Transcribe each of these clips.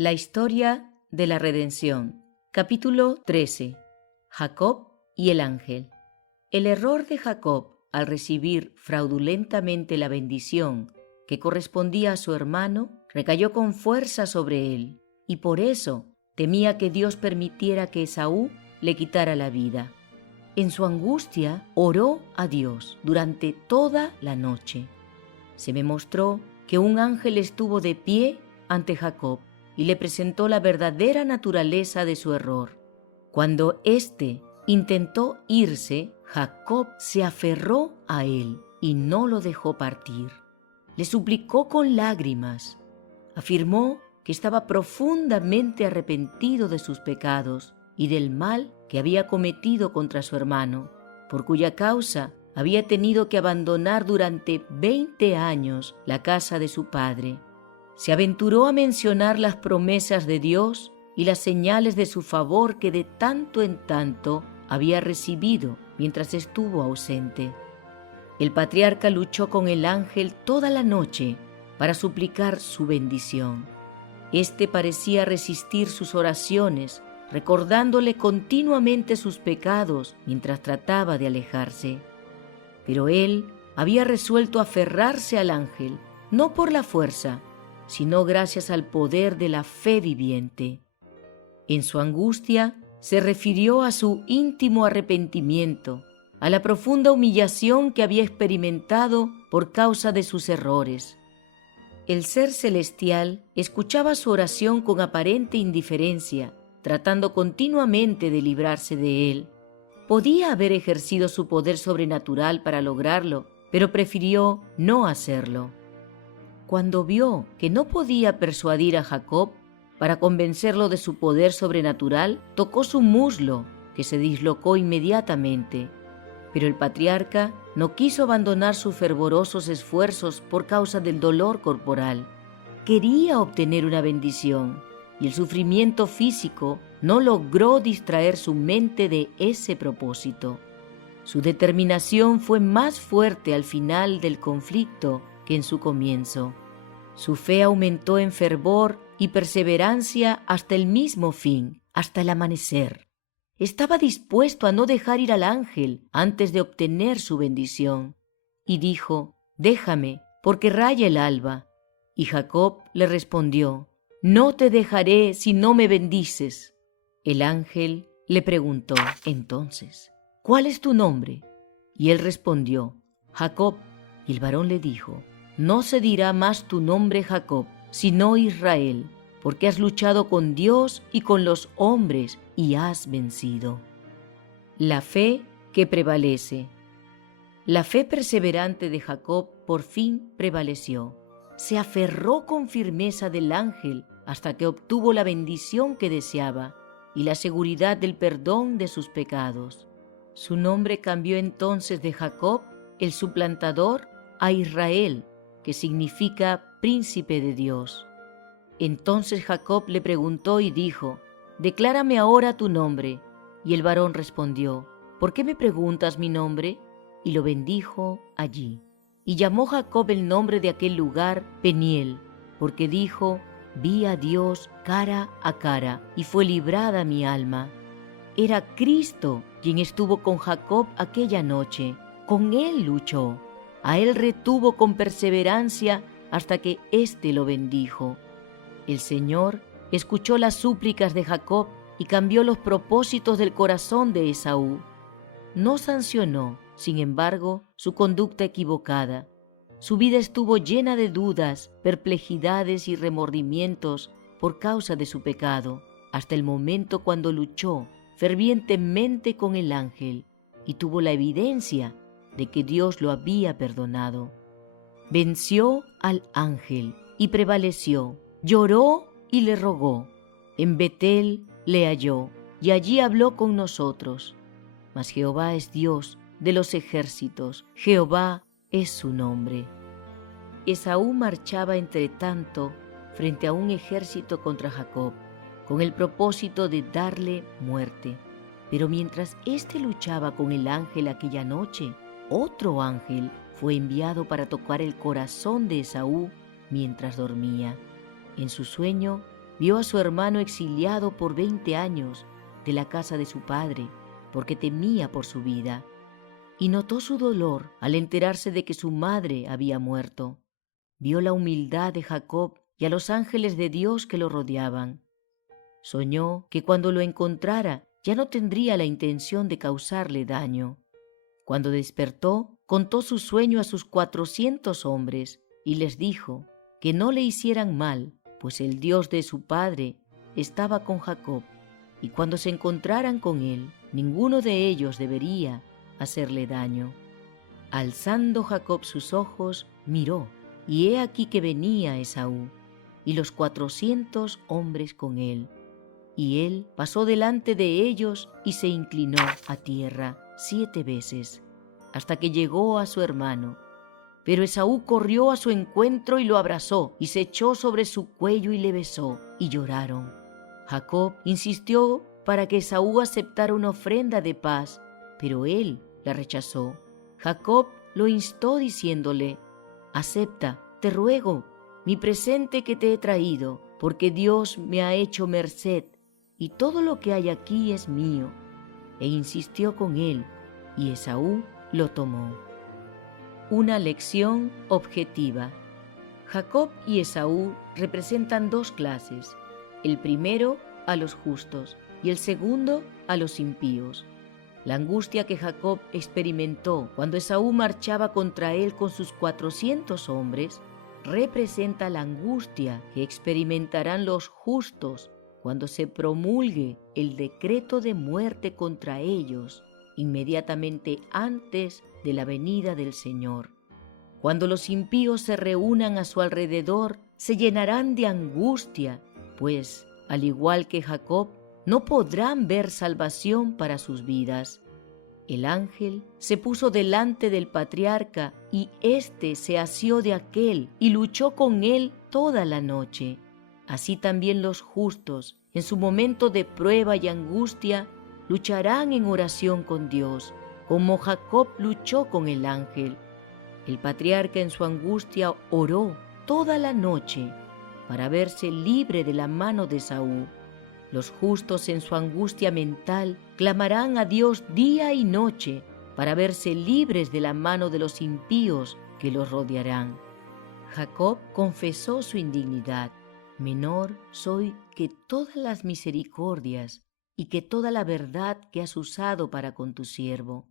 La historia de la redención. Capítulo 13. Jacob y el ángel. El error de Jacob al recibir fraudulentamente la bendición que correspondía a su hermano recayó con fuerza sobre él, y por eso temía que Dios permitiera que Esaú le quitara la vida. En su angustia oró a Dios durante toda la noche. Se me mostró que un ángel estuvo de pie ante Jacob y le presentó la verdadera naturaleza de su error. Cuando éste intentó irse, Jacob se aferró a él y no lo dejó partir. Le suplicó con lágrimas. Afirmó que estaba profundamente arrepentido de sus pecados y del mal que había cometido contra su hermano, por cuya causa había tenido que abandonar durante 20 años la casa de su padre. Se aventuró a mencionar las promesas de Dios y las señales de su favor que de tanto en tanto había recibido mientras estuvo ausente. El patriarca luchó con el ángel toda la noche para suplicar su bendición. Este parecía resistir sus oraciones, recordándole continuamente sus pecados mientras trataba de alejarse. Pero él había resuelto aferrarse al ángel, no por la fuerza, sino gracias al poder de la fe viviente. En su angustia se refirió a su íntimo arrepentimiento, a la profunda humillación que había experimentado por causa de sus errores. El ser celestial escuchaba su oración con aparente indiferencia, tratando continuamente de librarse de él. Podía haber ejercido su poder sobrenatural para lograrlo, pero prefirió no hacerlo. Cuando vio que no podía persuadir a Jacob para convencerlo de su poder sobrenatural, tocó su muslo, que se dislocó inmediatamente. Pero el patriarca no quiso abandonar sus fervorosos esfuerzos por causa del dolor corporal. Quería obtener una bendición, y el sufrimiento físico no logró distraer su mente de ese propósito. Su determinación fue más fuerte al final del conflicto que en su comienzo. Su fe aumentó en fervor y perseverancia hasta el mismo fin, hasta el amanecer. Estaba dispuesto a no dejar ir al ángel antes de obtener su bendición. Y dijo: «Déjame, porque raya el alba». Y Jacob le respondió: «No te dejaré si no me bendices». El ángel le preguntó entonces: «¿Cuál es tu nombre?» Y él respondió: «Jacob». Y el varón le dijo: «No se dirá más tu nombre Jacob, sino Israel, porque has luchado con Dios y con los hombres y has vencido». La fe que prevalece. La fe perseverante de Jacob por fin prevaleció. Se aferró con firmeza del ángel hasta que obtuvo la bendición que deseaba y la seguridad del perdón de sus pecados. Su nombre cambió entonces de Jacob, el suplantador, a Israel, que significa príncipe de Dios. Entonces Jacob le preguntó y dijo: «Declárame ahora tu nombre». Y el varón respondió: «¿Por qué me preguntas mi nombre?». Y lo bendijo allí. Y llamó Jacob el nombre de aquel lugar Peniel, porque dijo: «Vi a Dios cara a cara, y fue librada mi alma». Era Cristo quien estuvo con Jacob aquella noche. Con él luchó. A él retuvo con perseverancia hasta que éste lo bendijo. El Señor escuchó las súplicas de Jacob y cambió los propósitos del corazón de Esaú. No sancionó, sin embargo, su conducta equivocada. Su vida estuvo llena de dudas, perplejidades y remordimientos por causa de su pecado, hasta el momento cuando luchó fervientemente con el ángel y tuvo la evidencia de que Dios lo había perdonado. Venció al ángel y prevaleció. Lloró y le rogó. En Betel le halló y allí habló con nosotros. Mas Jehová es Dios de los ejércitos, Jehová es su nombre. Esaú marchaba entre tanto frente a un ejército contra Jacob, con el propósito de darle muerte. Pero mientras éste luchaba con el ángel aquella noche, otro ángel fue enviado para tocar el corazón de Esaú mientras dormía. En su sueño vio a su hermano exiliado por 20 años de la casa de su padre, porque temía por su vida, y notó su dolor al enterarse de que su madre había muerto. Vio la humildad de Jacob y a los ángeles de Dios que lo rodeaban. Soñó que cuando lo encontrara ya no tendría la intención de causarle daño. Cuando despertó, contó su sueño a sus 400 hombres y les dijo que no le hicieran mal, pues el Dios de su padre estaba con Jacob, y cuando se encontraran con él, ninguno de ellos debería hacerle daño. Alzando Jacob sus ojos, miró, y he aquí que venía Esaú, y los 400 hombres con él. Y él pasó delante de ellos y se inclinó a tierra 7 veces, hasta que llegó a su hermano. Pero Esaú corrió a su encuentro y lo abrazó, y se echó sobre su cuello y le besó, y lloraron. Jacob insistió para que Esaú aceptara una ofrenda de paz, pero él la rechazó. Jacob lo instó diciéndole: «Acepta, te ruego, mi presente que te he traído, porque Dios me ha hecho merced, y todo lo que hay aquí es mío». E insistió con él, y Esaú lo tomó. Una lección objetiva. Jacob y Esaú representan 2 clases: el primero a los justos y el segundo a los impíos. La angustia que Jacob experimentó cuando Esaú marchaba contra él con sus 400 hombres representa la angustia que experimentarán los justos cuando se promulgue el decreto de muerte contra ellos inmediatamente antes de la venida del Señor. Cuando los impíos se reúnan a su alrededor, se llenarán de angustia, pues, al igual que Jacob, no podrán ver salvación para sus vidas. El ángel se puso delante del patriarca y éste se asió de aquél y luchó con él toda la noche. Así también los justos, en su momento de prueba y angustia, lucharán en oración con Dios, como Jacob luchó con el ángel. El patriarca en su angustia oró toda la noche para verse libre de la mano de Esaú. Los justos en su angustia mental clamarán a Dios día y noche para verse libres de la mano de los impíos que los rodearán. Jacob confesó su indignidad: «Menor soy que todas las misericordias y que toda la verdad que has usado para con tu siervo».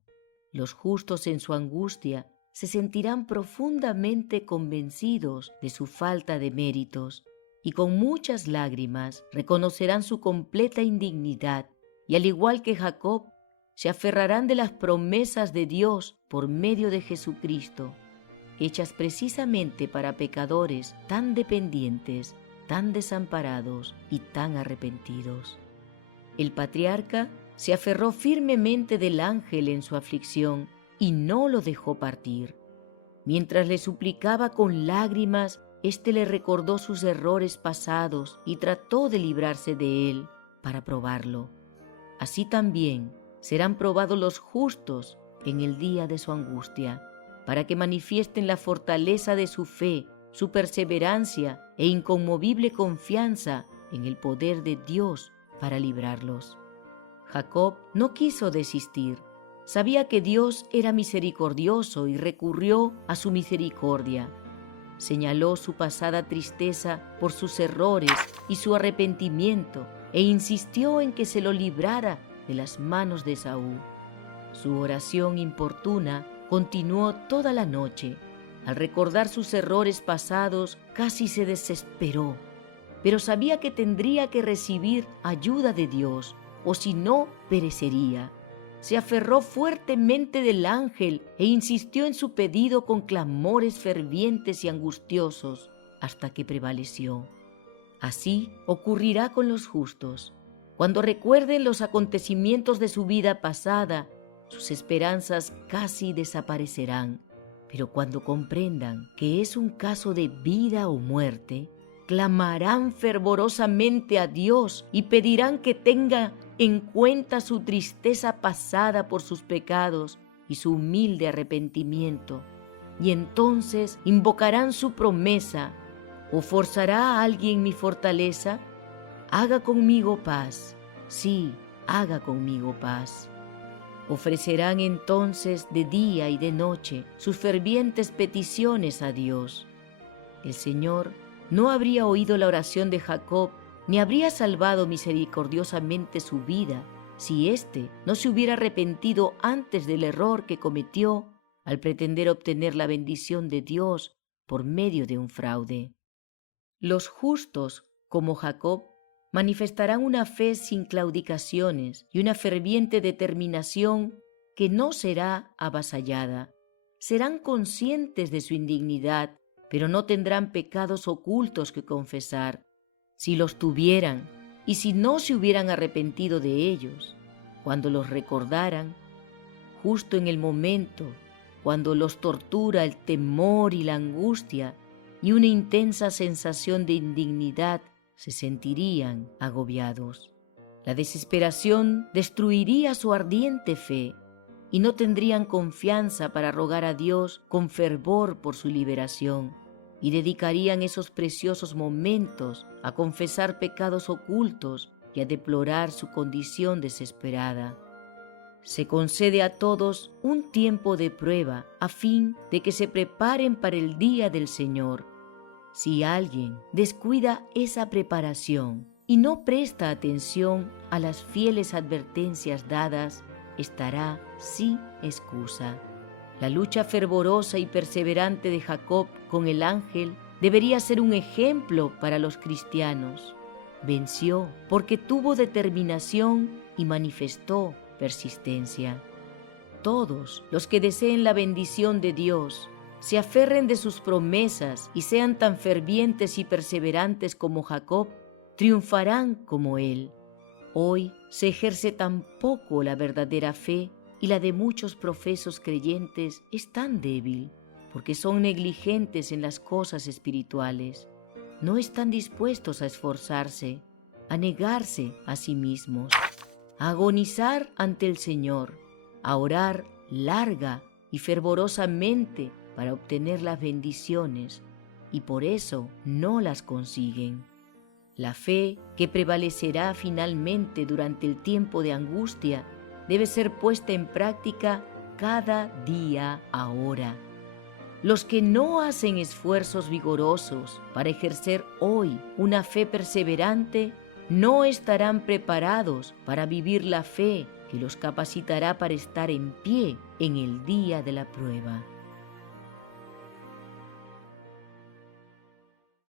Los justos en su angustia se sentirán profundamente convencidos de su falta de méritos y con muchas lágrimas reconocerán su completa indignidad, y al igual que Jacob, se aferrarán de las promesas de Dios por medio de Jesucristo, hechas precisamente para pecadores tan dependientes, tan desamparados y tan arrepentidos. El patriarca se aferró firmemente del ángel en su aflicción y no lo dejó partir. Mientras le suplicaba con lágrimas, éste le recordó sus errores pasados y trató de librarse de él para probarlo. Así también serán probados los justos en el día de su angustia, para que manifiesten la fortaleza de su fe, su perseverancia e inconmovible confianza en el poder de Dios para librarlos. Jacob no quiso desistir. Sabía que Dios era misericordioso y recurrió a su misericordia. Señaló su pasada tristeza por sus errores y su arrepentimiento e insistió en que se lo librara de las manos de Esaú. Su oración importuna continuó toda la noche. Al recordar sus errores pasados, casi se desesperó, pero sabía que tendría que recibir ayuda de Dios, o si no, perecería. Se aferró fuertemente del ángel e insistió en su pedido con clamores fervientes y angustiosos hasta que prevaleció. Así ocurrirá con los justos. Cuando recuerden los acontecimientos de su vida pasada, sus esperanzas casi desaparecerán. Pero cuando comprendan que es un caso de vida o muerte, clamarán fervorosamente a Dios y pedirán que tenga en cuenta su tristeza pasada por sus pecados y su humilde arrepentimiento. Y entonces invocarán su promesa: ¿o forzará a alguien mi fortaleza? haga conmigo paz, sí, haga conmigo paz. Ofrecerán entonces de día y de noche sus fervientes peticiones a Dios. El Señor no habría oído la oración de Jacob, ni habría salvado misericordiosamente su vida, si éste no se hubiera arrepentido antes del error que cometió al pretender obtener la bendición de Dios por medio de un fraude. Los justos, como Jacob, manifestarán una fe sin claudicaciones y una ferviente determinación que no será avasallada. Serán conscientes de su indignidad, pero no tendrán pecados ocultos que confesar. Si los tuvieran, y si no se hubieran arrepentido de ellos, cuando los recordaran, justo en el momento cuando los tortura el temor y la angustia y una intensa sensación de indignidad, se sentirían agobiados. La desesperación destruiría su ardiente fe y no tendrían confianza para rogar a Dios con fervor por su liberación, y dedicarían esos preciosos momentos a confesar pecados ocultos y a deplorar su condición desesperada. Se concede a todos un tiempo de prueba a fin de que se preparen para el día del Señor. Si alguien descuida esa preparación y no presta atención a las fieles advertencias dadas, estará sin excusa. La lucha fervorosa y perseverante de Jacob con el ángel debería ser un ejemplo para los cristianos. Venció porque tuvo determinación y manifestó persistencia. Todos los que deseen la bendición de Dios, se aferren de sus promesas y sean tan fervientes y perseverantes como Jacob, triunfarán como él. Hoy se ejerce tan poco la verdadera fe y la de muchos profesos creyentes es tan débil porque son negligentes en las cosas espirituales. No están dispuestos a esforzarse, a negarse a sí mismos, a agonizar ante el Señor, a orar larga y fervorosamente para obtener las bendiciones, y por eso no las consiguen. La fe que prevalecerá finalmente durante el tiempo de angustia debe ser puesta en práctica cada día ahora. Los que no hacen esfuerzos vigorosos para ejercer hoy una fe perseverante no estarán preparados para vivir la fe que los capacitará para estar en pie en el día de la prueba.